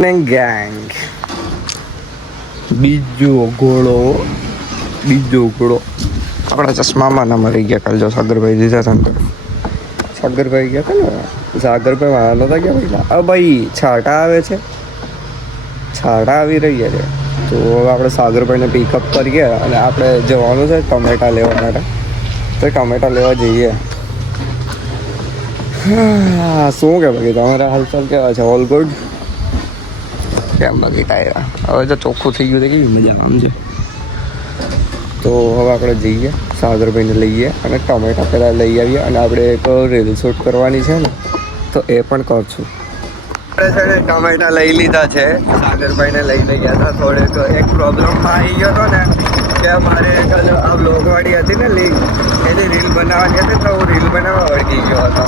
Gang બીજો ઘોડો આપણા ચશ્મામાં ના મરી ગયા. કાલ જો સાગરભાઈ દીધા હતા ને, સાગરભાઈ ગયા હતા ને, સાગરભાઈ વાળા નતા ગયા પેલા. હવે ભાઈ છાટા આવે છે, છાટા આવી રહ્યા છે. તો હવે આપણે સાગરભાઈને પિકઅપ કરીએ અને આપણે જવાનું છે ટમેટા લેવા માટે. તો ટમેટા લેવા જઈએ. શું કે બાકી તમારા હાલચાલ કેવા છે? All good? કેમ બાકી કાંઈ હવે તો ચોખ્ખું થઈ ગયું છે, કેવી મજા આમ છે. તો હવે આપણે જઈએ સાગરભાઈને લઈએ અને ટમેટા પહેલાં લઈ આવીએ અને આપણે એક રીલ શૂટ કરવાની છે ને, તો એ પણ કરશું. આપણે છે ને ટમેટા લઈ લીધા છે, સાગરભાઈને લઈ ગયા હતા. થોડેક એક પ્રોબ્લેમ આવી ગયો હતો ને કે મારે આ બ્લોગવાળી હતી ને લિંક, એની રીલ બનાવવાની હતી તો હું રીલ બનાવવા વળગી ગયો હતો.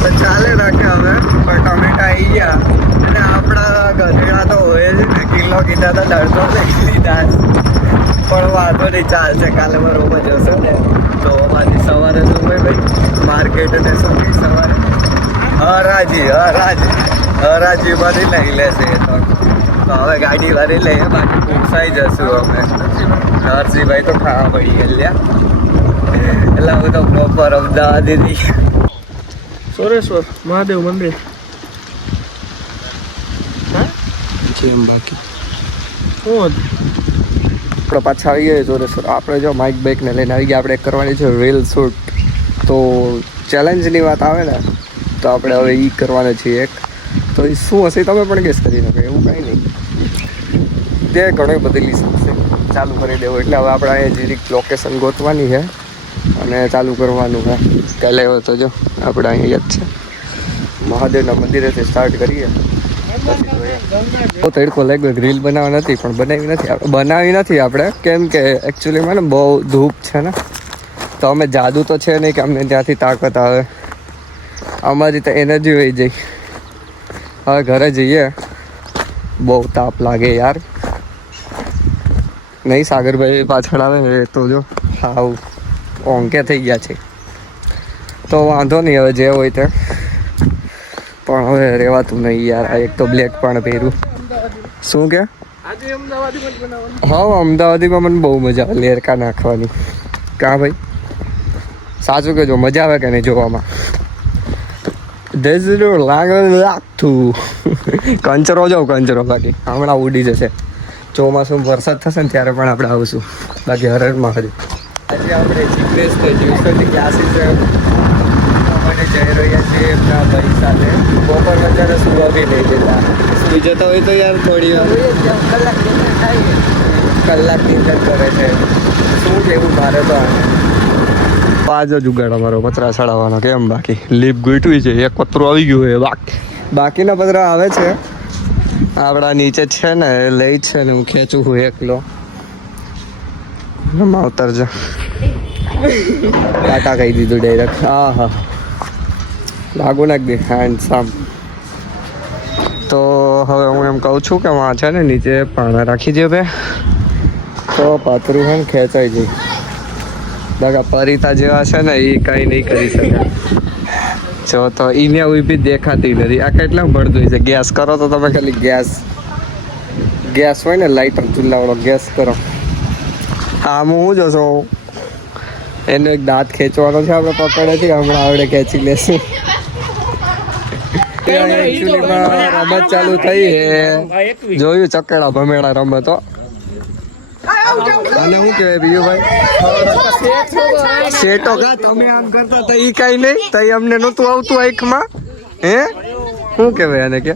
તો ચાલે રાખે હવે પણ ટમેટા આવી ગયા અને આપણા ગધેડા તો હોય જ ને, કિલો કીધા હતા 150 લઈ લીધા. પણ વાંધો નહીં, ચાલશે. કાલે બરોબર જશે ને તો અમારી સવારે શું ભાઈ માર્કેટ ને શું કહી સવારે હરાજીમાંથી લઈ લેશે એ તો હવે ગાડી વાળી લઈએ, બાકી પૂછાઈ જશું અમે. નરસિંહભાઈ તો ખાવા પડી ગયા એટલે હું તો પ્રોપર અમદાવાદ હતી. સોરેશ્વર મહાદેવ મંદિર જેમ બાકી શું આપણે પાછા આવી ગયા જોરેશ્વર. આપણે જો માઇક બાઇકને લઈને આવી ગયા. આપણે કરવાની છે રીલ શૂટ. તો ચેલેન્જની વાત આવે ને તો આપણે હવે એ કરવાના છીએ એક. તો એ શું હશે તમે પણ ગેસ કરી શકો, એવું કાંઈ નહીં. તે ઘણી બધી લિસ્ટ છે, ચાલુ કરી દેવું. એટલે હવે આપણે અહીંયા જીરીક લોકેશન ગોતવાની છે અને ચાલુ કરવાનું છે. કાલે તો જો આપણે અહીંયા જ છે મહાદેવના મંદિરેથી સ્ટાર્ટ કરીએ. બહુ તડકો લાગ્યો, રીલ બનાવવા નથી પણ બનાવી નથી આપણે, કેમ કે એકચ્યુઅલીમાં ને બહુ ધૂપ છે ને, તો અમે જાદુ તો છે નહીં કે અમને ત્યાંથી તાકાત આવે. અમારી તો એનર્જી વહી જાય. હવે ઘરે જઈએ, બહુ તાપ લાગે યાર. નહીં સાગરભાઈ પાછળ આવે એ તો જો હાવ ઓંકે થઈ ગયા છે. તો વાંધો નહીં, હવે જે હોય તે. પણ હવે રહેવાતું નહીં યાર. આ એક તો બ્લેક પણ પહેર્યું. શું કે હા, અમદાવાદીમાં મને બહુ મજા આવે લેરકા નાખવાની. કાં ભાઈ સાચું કહેજો, મજા આવે કે નહીં જોવામાં? લાગતું કંચરો જાઉં કંચરો, બાકી હમણાં ઉડી જશે. ચોમાસું વરસાદ થશે ને ત્યારે પણ આપણે આવશું. બાકી હરરમાં હરી આજે આપણે જિગ્નેશ ટ્યુશનની ક્લાસીસ મને જઈ રહ્યા છીએ એમના ભાઈ સાથે. બપોર અત્યારે સુવા બી નહીં જતા. સુઈ જતા હોય તો યાર થોડી કલાકની અંદર કરે છે. શું કેવું મારે તો આજો જુગાડ અમારો પતરા ચડાવવાનો. કેમ બાકી લીપ ગોઠવી છે, એક પતરું આવી ગયું હોય, બાકીના પતરા આવે છે આપણા નીચે છે ને, લઈ છે ને હું ખેંચું છું એકલો. માવતર જો ટાટા કહી દીધું ડાયરેક્ટ. હા હા લાગુ નાખ દે હેન્ડસમ. તો હવે હું એમ કહું છું કે વાં છે ને નીચે પાણા રાખી દે બે, તો પાતરું છે ને ખેંચાઈ જાય. બાકા પરિતા જેવા છે ને એ કંઈ નહીં કરી શકે. જો તો એને ઉભી દેખાતી નથી. આ કેટલા ભળતું છે. ગેસ કરો તો તમે ખાલી ગેસ હોય ને લાઇટર ચૂલાવાળો ગેસ કરો. આમ હું જોશો એનો એક દાંત ખેંચવાનો છે આપણે પકડેથી, હમણાં આવડે ખેંચી લેશું. રમત ચાલુ થઈ હે, જોયું ચકેડા ભમેડા રમતો. અને શું કહેવાય બીજું ભાઈ શેટો કા તમે આમ કરતા તો ઈ કઈ નહીં, તઈ અમને નહોતું આવતું આંખમાં. હે શું કહેવાય આને? કે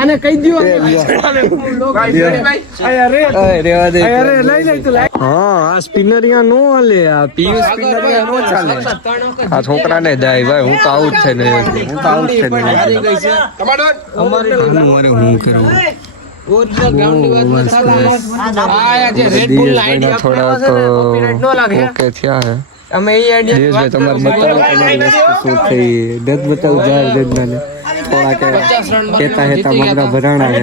આને કહી દો હા, આ સ્પિનરિયા નો હાલે, આ પીયુ સ્પિનરિયા નો ચાલે. આ છોકરાને જાય ભાઈ, હું તો આઉટ થઈને હું કરું થોડાક ઓકે થયા હે. અમે એ આઈડિયા તમારે બતાવો શું થઈ દસ બતાવું જાય થોડા કે હેતા મમરા ભરાણા હે.